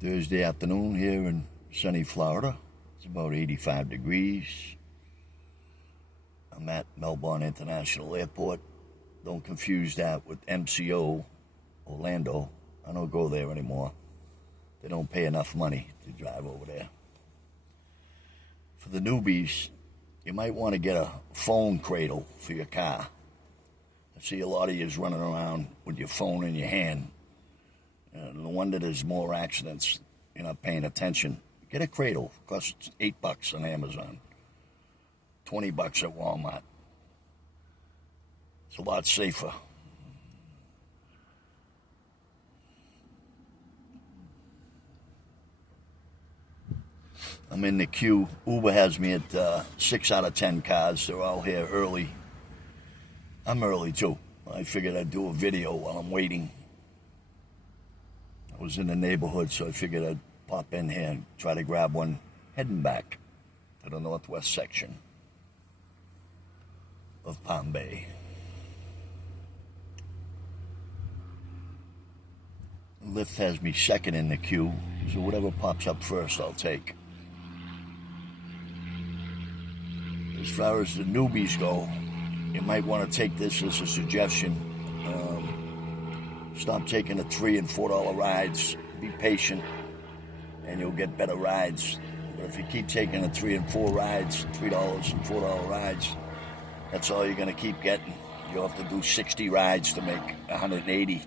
Thursday afternoon here in sunny Florida. It's about 85 degrees. I'm at Melbourne International Airport. Don't confuse that with MCO, Orlando. I don't go there anymore. They don't pay enough money to drive over there. For the newbies, you might want to get a phone cradle for your car. I see a lot of you running around with your phone in your hand. No wonder there's more accidents. You're not paying attention. Get a cradle. It costs $8 on Amazon. $20 at Walmart. It's a lot safer. I'm in the queue. Uber has me at 6 out of 10 cars. They're all here early. I'm early too. I figured I'd do a video while I'm waiting. I was in the neighborhood, so I figured I'd pop in here and try to grab one heading back to the northwest section of Palm Bay. Lyft has me second in the queue, so whatever pops up first, I'll take. As far as the newbies go, you might want to take this as a suggestion. Stop taking the $3 and $4 rides. Be patient, and you'll get better rides. But if you keep taking the $3 and $4 rides, $3 and $4 rides, that's all you're going to keep getting. You'll have to do 60 rides to make 180.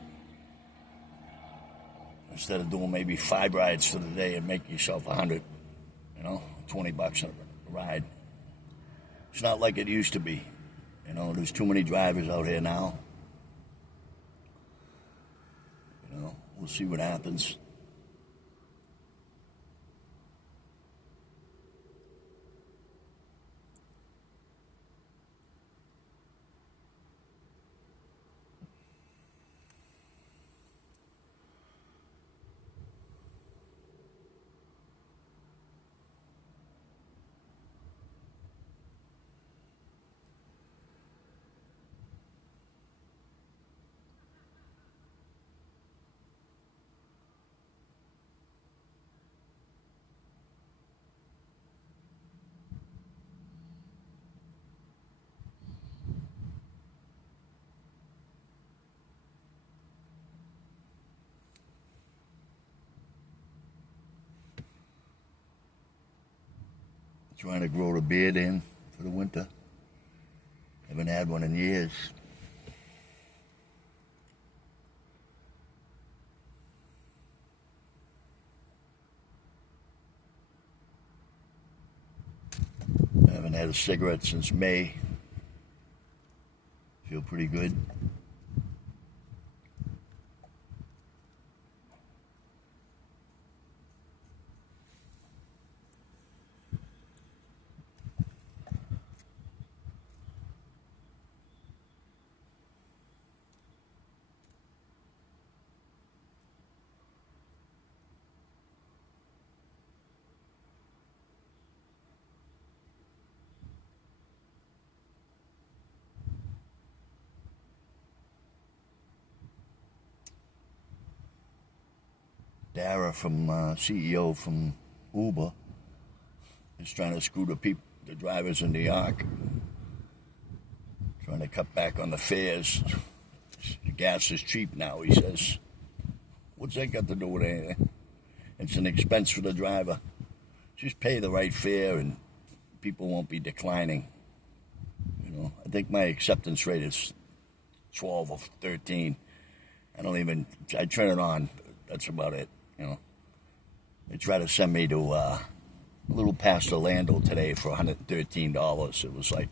Instead of doing maybe 5 rides for the day and make yourself 100. $20 a ride. It's not like it used to be. There's too many drivers out here now. We'll see what happens. Trying to grow the beard in for the winter. Haven't had one in years. I haven't had a cigarette since May. Feel pretty good. Dara from CEO from Uber is trying to screw the drivers in New York, trying to cut back on the fares. The gas is cheap now, he says. What's that got to do with anything? It's an expense for the driver. Just pay the right fare and people won't be declining. I think my acceptance rate is 12 or 13. I turn it on. That's about it. They try to send me to a little past Orlando today for $113. It was like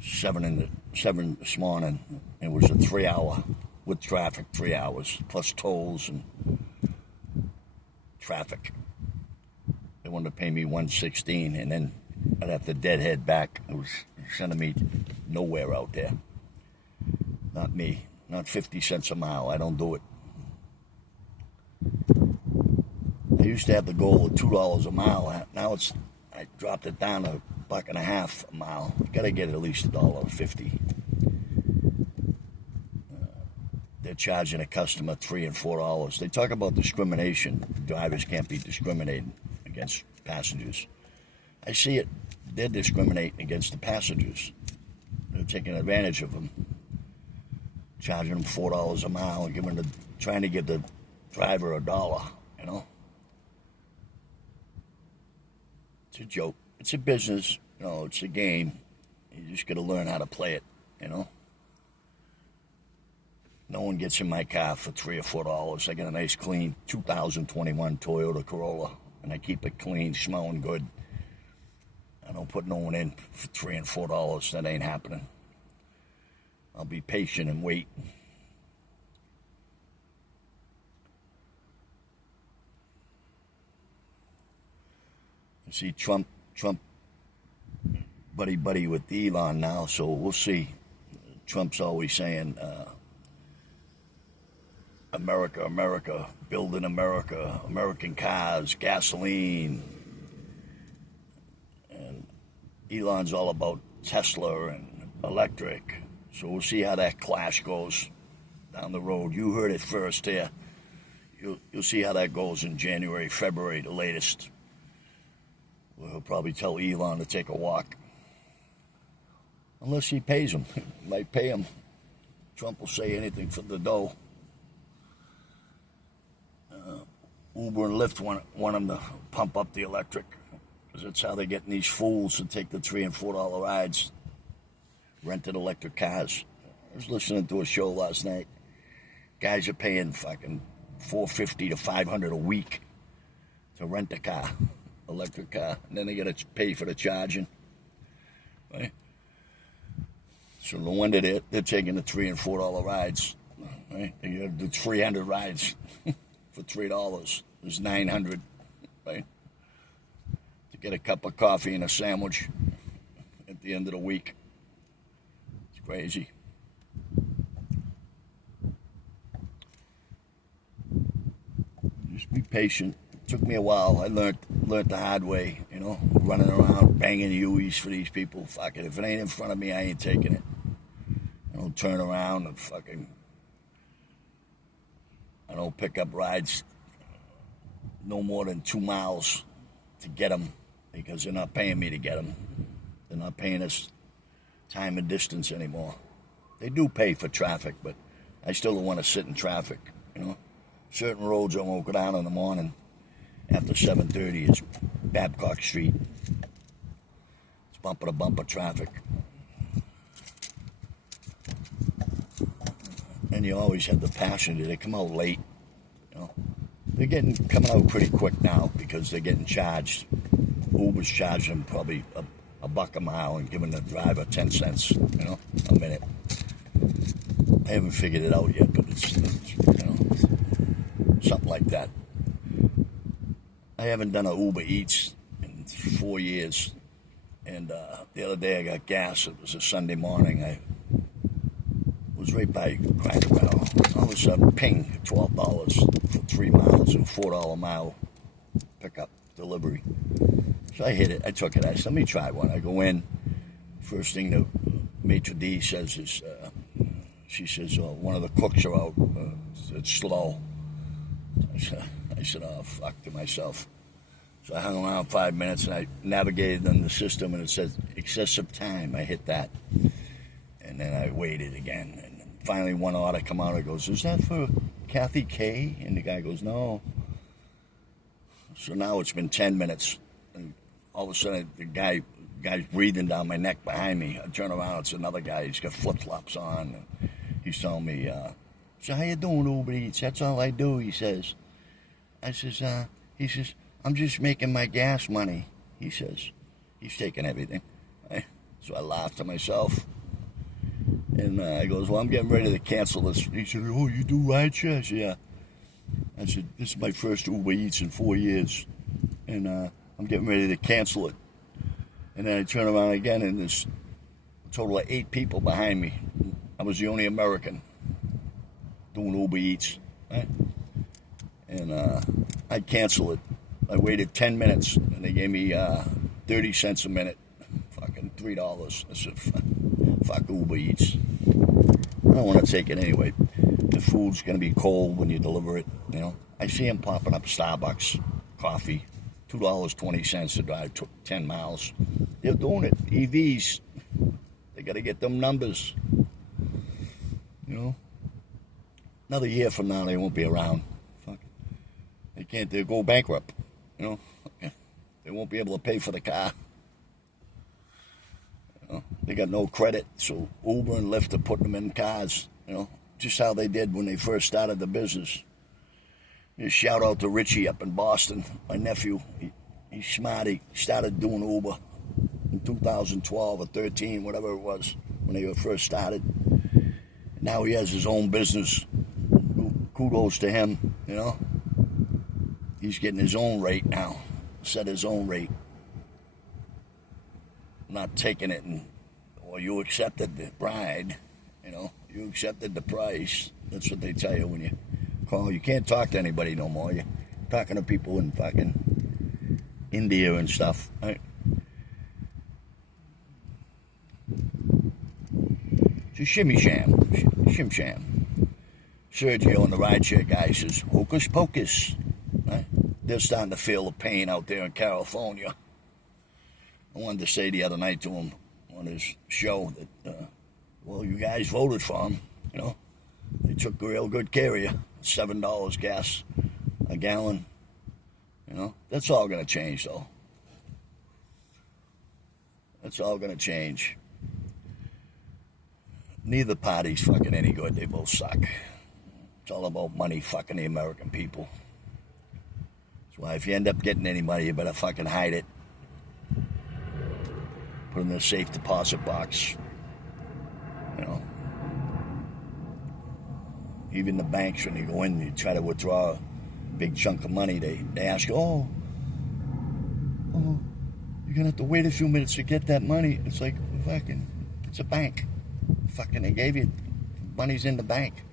7 this morning. It was a 3-hour with traffic, 3 hours plus tolls and traffic. They wanted to pay me $116, and then I'd have to deadhead back. It was sending me nowhere out there. Not me. Not 50 cents a mile. I don't do it. I used to have the goal of $2 a mile. Now I dropped it down to $1.50 a mile. You got to get at least $1.50. they're charging a customer $3 and $4. They talk about discrimination. Drivers can't be discriminated against passengers. I see it. They're discriminating against the passengers. They're taking advantage of them, charging them $4 a mile and trying to give the driver $1. You know, it's a joke. It's a business. You know, it's a game. You just got to learn how to play it. You know. No one gets in my car for $3 or $4. I got a nice, clean 2021 Toyota Corolla, and I keep it clean, smelling good. I don't put no one in for $3 and $4. That ain't happening. I'll be patient and wait. You see Trump buddy with Elon now, so we'll see. Trump's always saying, America, building America, American cars, gasoline. And Elon's all about Tesla and electric. So we'll see how that clash goes down the road. You heard it first here. You'll see how that goes in January, February, the latest. We'll probably tell Elon to take a walk. Unless he pays him. He might pay him. Trump will say anything for the dough. Uber and Lyft want them to pump up the electric, because that's how they're getting these fools to take the $3 and $4 rides, rented electric cars. I was listening to a show last night. Guys are paying fucking $450 to $500 a week to rent a car, electric car, and then they got to pay for the charging. Right? So no wonder they're taking the $3 and $4 rides. Right? You have the 300 rides. For $3, there's 900, right? To get a cup of coffee and a sandwich at the end of the week. It's crazy. Just be patient. It took me a while. I learned the hard way, you know, running around banging U's for these people. Fuck it. If it ain't in front of me, I ain't taking it. I don't turn around and fucking... I don't pick up rides no more than 2 miles to get them, because they're not paying me to get them. They're not paying us time and distance anymore. They do pay for traffic, but I still don't want to sit in traffic, you know. Certain roads I won't go down in the morning after 7:30 is Babcock Street. It's bumper-to-bumper traffic. And you always have the passenger. They come out late, you know. They're coming out pretty quick now because they're getting charged. Uber's charging them probably a buck a mile and giving the driver 10 cents, you know, a minute. I haven't figured it out yet, but it's you know, something like that. I haven't done an Uber Eats in 4 years, and the other day I got gas. It was a Sunday morning. I was right by Cracker Barrel. All of a sudden, ping, $12 for 3 miles and $4 a mile pickup delivery. So I hit it. I took it. I said, let me try one. I go in. First thing the maitre d' says is, she says, one of the cooks are out. It's slow. I said, oh, fuck to myself. So I hung around 5 minutes, and I navigated in the system, and it said excessive time. I hit that. And then I waited again. And finally one order come out. It goes, is that for Kathy K? And the guy goes, no. So now it's been 10 minutes. And all of a sudden, the guy's breathing down my neck behind me. I turn around, it's another guy. He's got flip-flops on. And he's telling me, so how you doing, Uber Eats? That's all I do, he says. I says, he says, I'm just making my gas money. He says, he's taking everything. Right? So I laughed to myself. And I goes, well, I'm getting ready to cancel this. He said, oh, you do ride share? I said, yeah. I said, this is my first Uber Eats in 4 years. And I'm getting ready to cancel it. And then I turn around again, and there's a total of 8 people behind me. I was the only American doing Uber Eats. Right? And I canceled it. I waited 10 minutes, and they gave me 30 cents a minute. Fucking $3. I said, fuck Uber Eats. I don't want to take it anyway. the food's going to be cold when you deliver it, you know. I see them popping up Starbucks coffee, $2.20 to drive 10 miles. They're doing it. EVs, they got to get them numbers, you know. Another year from now, they won't be around. Fuck. They'll go bankrupt, you know. They won't be able to pay for the car. You know, they got no credit, so Uber and Lyft are putting them in cars, you know, just how they did when they first started the business. Just shout out to Richie up in Boston, my nephew. He's smart. He started doing Uber in 2012 or 13, whatever it was, when they were first started. Now he has his own business. Kudos to him, you know. He's getting his own rate now. Set his own rate. Not taking it or you accepted the ride, you know. You accepted the price. That's what they tell you when you call. You can't talk to anybody no more. You're talking to people in fucking India and stuff. Right? It's a shimmy sham. Shim sham. Sergio and the rideshare guy says, hocus pocus. Right? They're starting to feel the pain out there in California. I wanted to say the other night to him on his show that, well, you guys voted for him, you know. They took real good care of you. $7 gas a gallon. You know, that's all going to change, though. That's all going to change. Neither party's fucking any good. They both suck. It's all about money fucking the American people. That's why if you end up getting anybody, you better fucking hide it. Put it in a safe deposit box. You know. Even the banks, when you go in, you try to withdraw a big chunk of money, they ask you, oh, you're going to have to wait a few minutes to get that money. It's like, fucking, it's a bank. Fucking, they gave you, money's in the bank.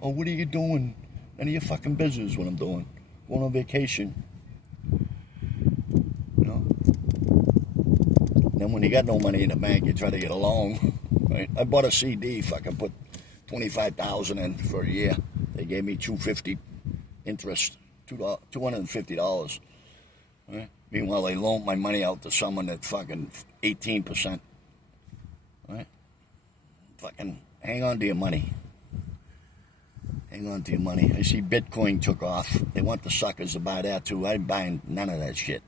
Oh, what are you doing? None of your fucking business what I'm doing. Going on vacation. You know? Then when you got no money in the bank, you try to get a loan. Right? I bought a CD, fucking put $25,000 in for a year. They gave me $250 interest, $250. Right? Meanwhile, they loaned my money out to someone at fucking 18%. Right? Fucking hang on to your money. Hang on to your money. I see Bitcoin took off. They want the suckers to buy that too. I'm buying none of that shit.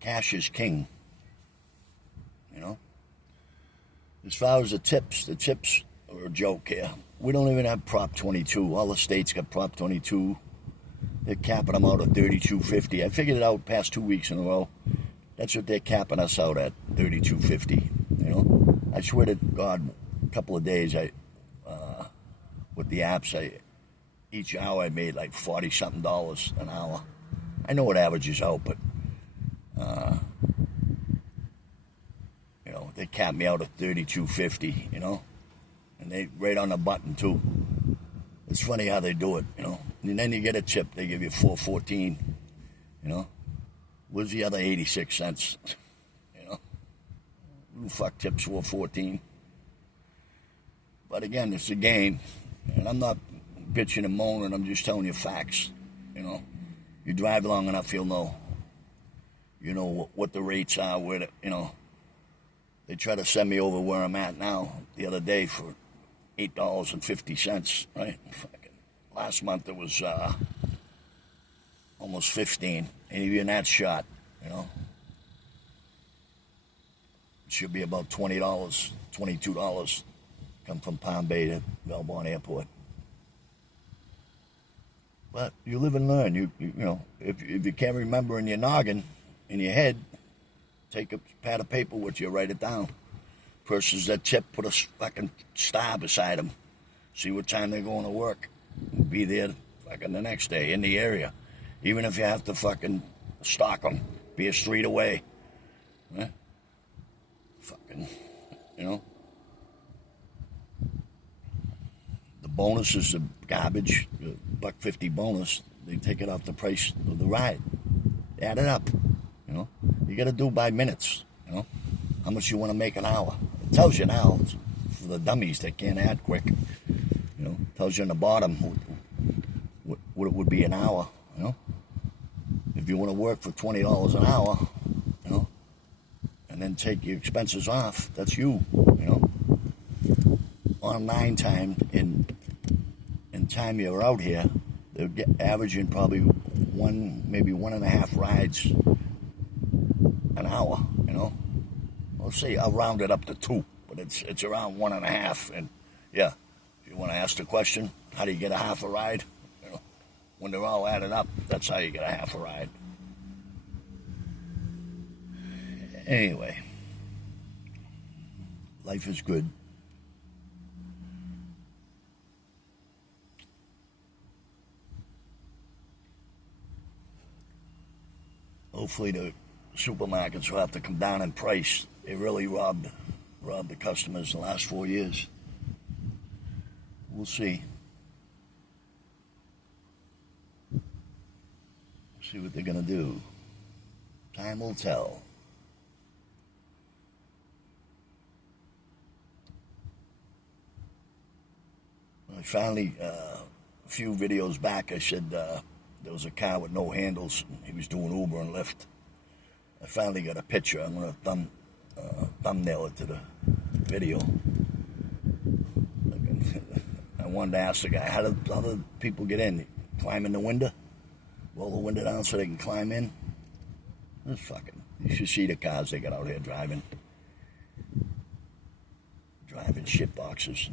Cash is king. You know? As far as the tips are a joke here. We don't even have Prop 22. All the states got Prop 22. They're capping them out at $32.50. I figured it out past 2 weeks in a row. That's what they're capping us out at, $32.50. You know, I swear to God, a couple of days, with the apps, each hour I made like $40-something an hour. I know it averages out, but you know, they capped me out at $32.50. You know, and they right on the button too. It's funny how they do it, you know. And then you get a tip, they give you $4.14. You know, where's the other 86 cents? You know, who fuck tips $4.14? But again, it's a game, and I'm not bitching and moaning. I'm just telling you facts. You know, you drive long enough, you'll know. You know what the rates are with it. You know, they try to send me over where I'm at now. The other day for $8.50. Right? Last month it was almost 15. And even that shot, you know, it should be about $20, $22. Come from Palm Bay to Melbourne Airport. But you live and learn. You know, if you can't remember in your noggin, in your head, take a pad of paper with you, write it down. Persons that tip, put a fucking star beside them. See what time they're going to work. Be there fucking the next day in the area. Even if you have to fucking stalk them. Be a street away. Right? Fucking, you know. The bonus is the garbage, the $1.50 bonus. They take it off the price of the ride. Add it up. You know. You got to do by minutes. You know. How much you want to make an hour. It tells you now. For the dummies that can't add quick. You know. Tells you on the bottom what it would be an hour, you know. If you want to work for $20 an hour, you know, and then take your expenses off, that's you, you know. On 9 time in time you're out here, they're averaging probably maybe 1.5 rides an hour, you know. Let's say I'll round it up to 2, but it's around 1.5. And yeah, if you want to ask the question, how do you get a half a ride? You know, when they're all added up, that's how you get a half a ride. Anyway, life is good. Hopefully the supermarkets will have to come down in price. They really robbed the customers in the last 4 years. We'll see. See what they're going to do. Time will tell. I finally, a few videos back, I said there was a car with no handles. He was doing Uber and Lyft. I finally got a picture. I'm going to thumbnail it to the video. I wanted to ask the guy, how do people get in? Climb in the window? Roll the window down so they can climb in? That's fucking... You should see the cars they got out here driving. Driving shit boxes.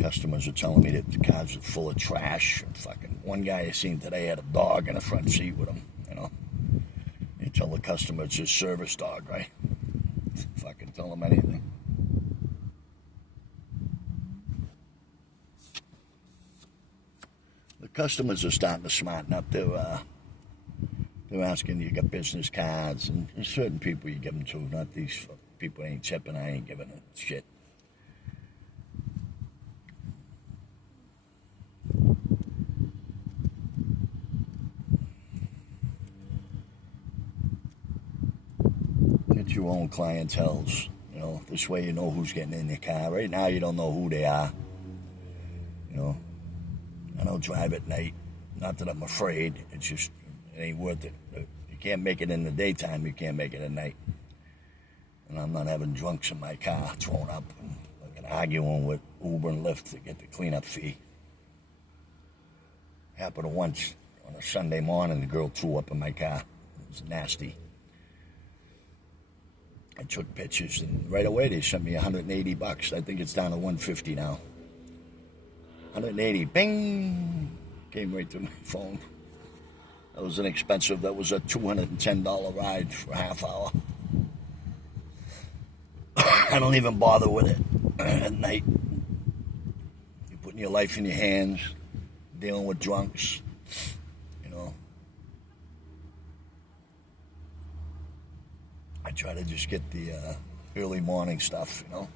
Customers are telling me that the cars are full of trash. And fucking one guy I seen today had a dog in the front seat with him, you know. You tell the customer it's his service dog, right? Fucking tell them anything. The customers are starting to smarten up. They're asking you got business cards, and there's certain people you give them to. Not these people ain't tipping. I ain't giving a shit. Get your own clienteles, you know. This way you know who's getting in your car. Right now you don't know who they are. You know, I don't drive at night. Not that I'm afraid. It's just, it ain't worth it. You can't make it in the daytime. You can't make it at night. And I'm not having drunks in my car thrown up and arguing with Uber and Lyft to get the cleanup fee. Happened once on a Sunday morning. The girl threw up in my car. It was nasty. I took pictures, and right away they sent me $180. I think it's down to $150 now. 180, bing, came right to my phone. That was inexpensive. That was a $210 ride for a half hour. I don't even bother with it at night. You're putting your life in your hands, dealing with drunks, you know. I try to just get the early morning stuff, you know.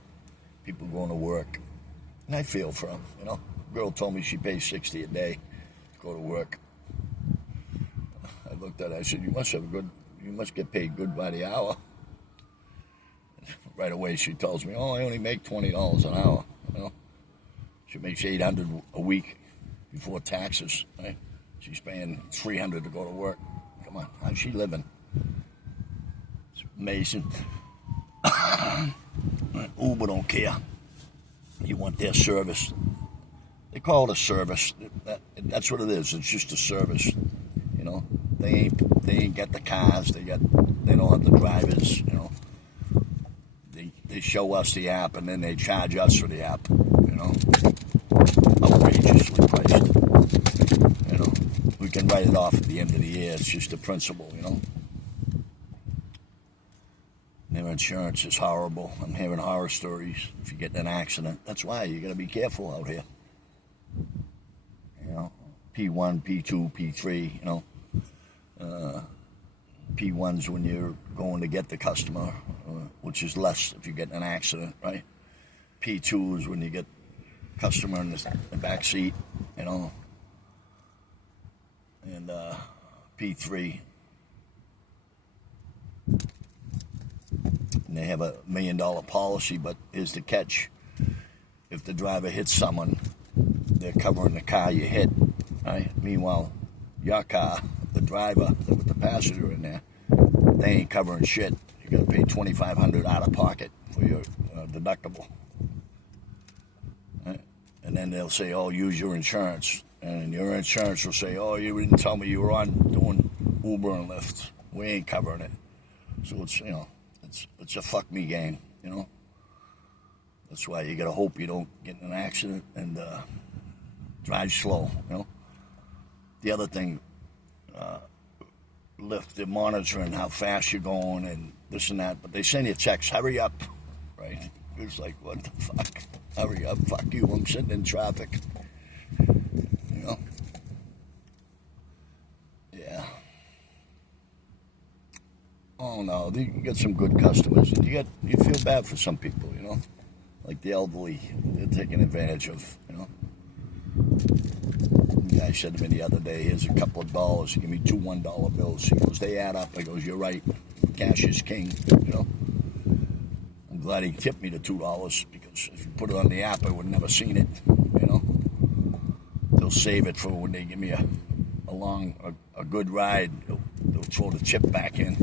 People going to work. And I feel for them, you know. Girl told me she pays $60 a day to go to work. I looked at her, I said, you must get paid good by the hour. Right away she tells me, oh, I only make $20 an hour, you know. She makes $800 a week before taxes, right? She's paying $300 to go to work. Come on, how's she living? It's amazing. Uber don't care. You want their service. They call it a service. That's what it is. It's just a service. You know, they ain't got the cars. They don't have the drivers. You know, they show us the app and then they charge us for the app. You know, outrageously priced. You know, we can write it off at the end of the year. It's just a principle. You know, their insurance is horrible. I'm hearing horror stories. If you get in an accident, that's why you got to be careful out here. You know, P1, P2, P3, you know. P1's when you're going to get the customer, which is less if you get in an accident, right? P2 is when you get customer in the back seat, you know. And P3, and they have $1 million policy, but here's the catch. if the driver hits someone, they're covering the car you hit, right? Meanwhile, your car, the driver with the passenger in there, they ain't covering shit. You got to pay $2,500 out of pocket for your deductible. Right? And then they'll say, "Oh, use your insurance," and your insurance will say, "Oh, you didn't tell me you were on doing Uber and Lyft. We ain't covering it." So it's it's a fuck me game, That's why you gotta hope you don't get in an accident and drive slow, The other thing, Lyft, they're monitoring how fast you're going and this and that, but they send you texts, "Hurry up," right? It's like, what the fuck? Hurry up, fuck you, I'm sitting in traffic. Yeah. Oh no, you get some good customers, and you feel bad for some people, like the elderly. They're taking advantage of, The guy said to me the other day, "Here's a couple of dollars. Give me two $1 bills." He goes, "They add up." I goes, "You're right. Cash is king." I'm glad he tipped me the $2 because if you put it on the app, I would have never seen it. They'll save it for when they give me a good ride. They'll throw the chip back in.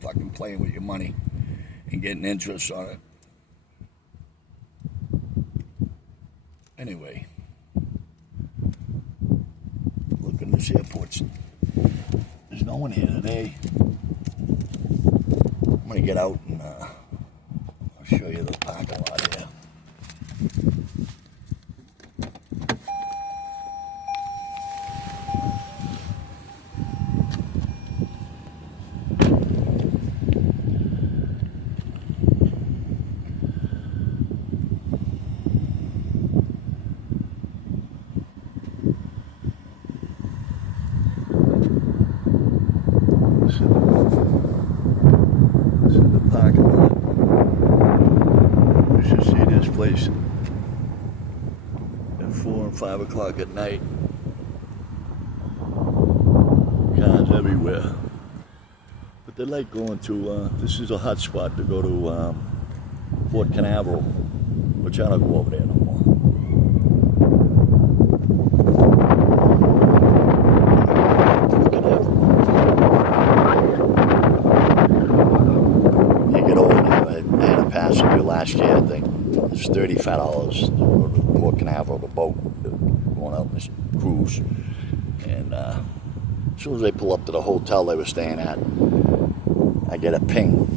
Fucking playing with your money and getting interest on it. Anyway, look in this airport. There's no one here today. I'm gonna get out and I'll show you the parking lot here. This is the parking lot. You should see this place at 4 and 5 o'clock at night. Cars everywhere. But they like going to, this is a hot spot to go to Port Canaveral, which I don't go over there no more. Last year, I think it was $35 to go to Port Canaveral, the boat, going out on this cruise. And as soon as they pull up to the hotel they were staying at, I get a ping.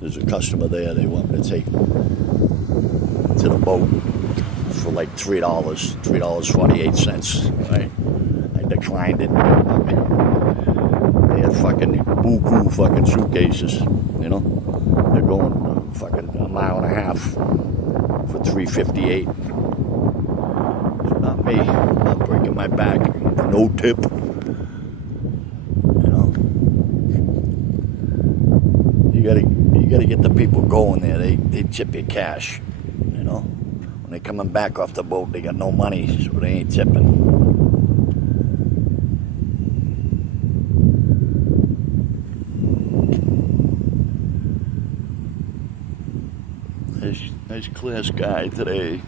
There's a customer there they want me to take to the boat for like $3.48, right? I declined it. They had fucking buku fucking suitcases, They're going fucking a mile and a half for $3.58. It's not me. I'm not breaking my back. No tip. You gotta get the people going there. They tip you cash. When they're coming back off the boat, they got no money, so they ain't tipping. Nice clear sky today.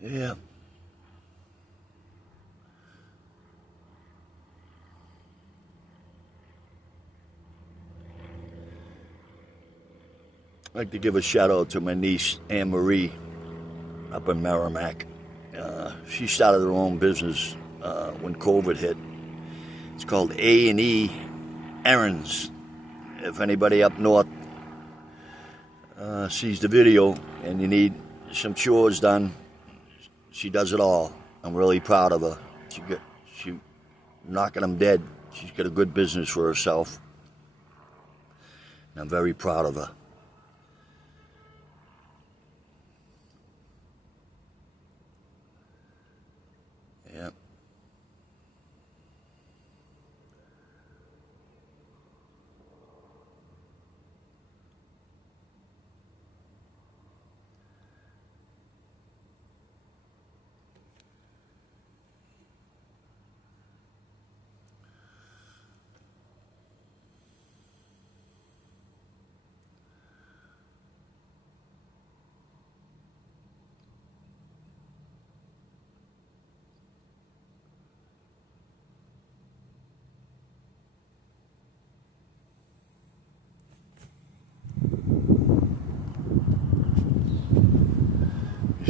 Yeah. I'd like to give a shout out to my niece Anne Marie up in Merrimack. She started her own business when COVID hit. It's called A&E Errands. If anybody up north sees the video and you need some chores done, she does it all. I'm really proud of her. She knocking them dead. She's got a good business for herself. And I'm very proud of her. Yeah.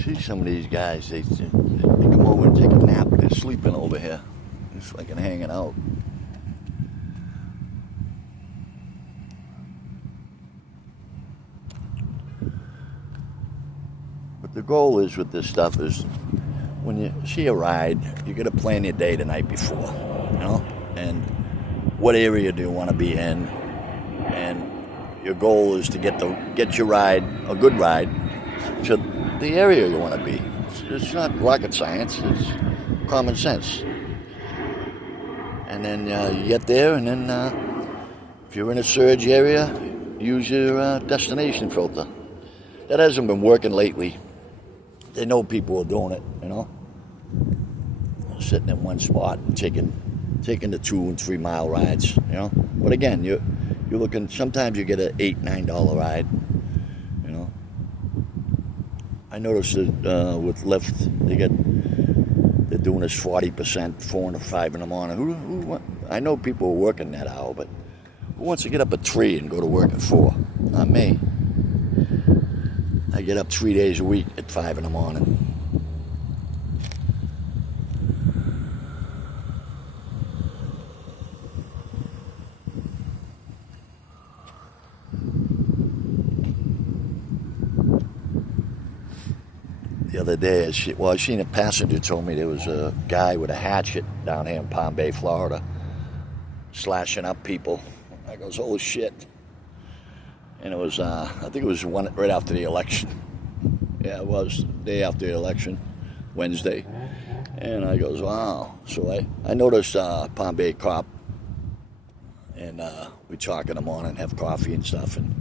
See some of these guys, they come over and take a nap. They're sleeping over here. Just fucking hanging out. But the goal is with this stuff is when you see a ride, you got to plan your day the night before, you know? And what area do you want to be in? And your goal is to get your ride, a good ride, to the area you want to be. It's not rocket science, it's common sense. And then you get there, and then if you're in a surge area, use your destination filter. That hasn't been working lately. They know people are doing it, you know. Sitting in one spot and taking the 2 and 3 mile rides, you know. But again, you're looking. Sometimes you get an $8-9 ride, you know. I noticed that with Lyft, they're doing this 40%, 4 to 5 in the morning. Who I know people are working that hour, but who wants to get up at 3 and go to work at 4? Not me. I get up 3 days a week at 5 in the morning. The other day, I seen a passenger told me there was a guy with a hatchet down here in Palm Bay, Florida, slashing up people. I goes, oh shit. And it was, I think it was one right after the election. Yeah, it was the day after the election, Wednesday. And I goes, wow. So I noticed Palm Bay cop, and we talk in the morning, have coffee and stuff. And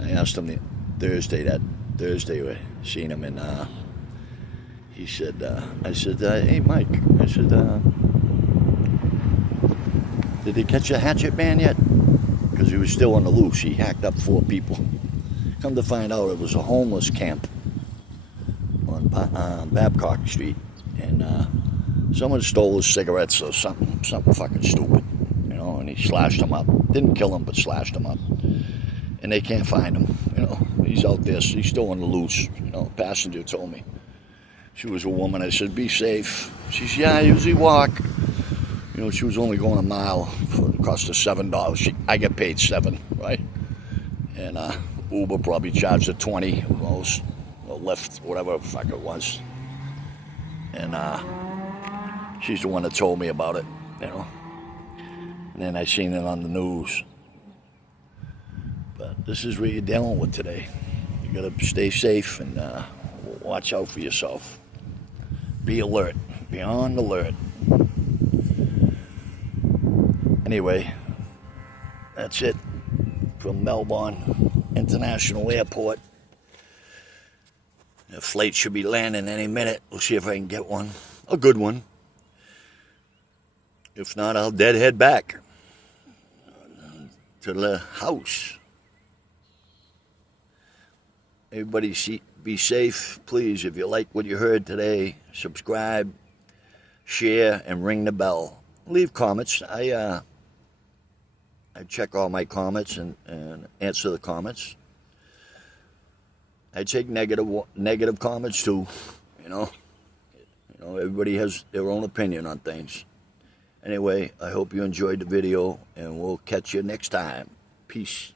I asked him Thursday we seen him, and he said, I said, hey Mike, I said, did they catch a hatchet man yet? Because he was still on the loose. He hacked up 4 people. Come to find out, it was a homeless camp on Babcock Street, and someone stole his cigarettes or something fucking stupid, you know, and he slashed him up. Didn't kill him, but slashed him up. And they can't find him, you know. He's out there, he's still on the loose, you know. Passenger told me. She was a woman. I said, be safe. She said, yeah, I usually walk. You know, she was only going a mile. It cost her $7. I get paid $7, right? And Uber probably charged her $20, who knows, or Lyft, whatever the fuck it was. And she's the one that told me about it, you know. And then I seen it on the news. But this is what you're dealing with today. You gotta stay safe and watch out for yourself. Be alert. Be on alert. Anyway, that's it from Melbourne International Airport. The flight should be landing any minute. We'll see if I can get one. A good one. If not, I'll deadhead back to the house. Everybody be safe. Please, if you like what you heard today, subscribe, share, and ring the bell. Leave comments. I check all my comments and answer the comments. I take negative comments too. You know, everybody has their own opinion on things. Anyway, I hope you enjoyed the video, and we'll catch you next time. Peace.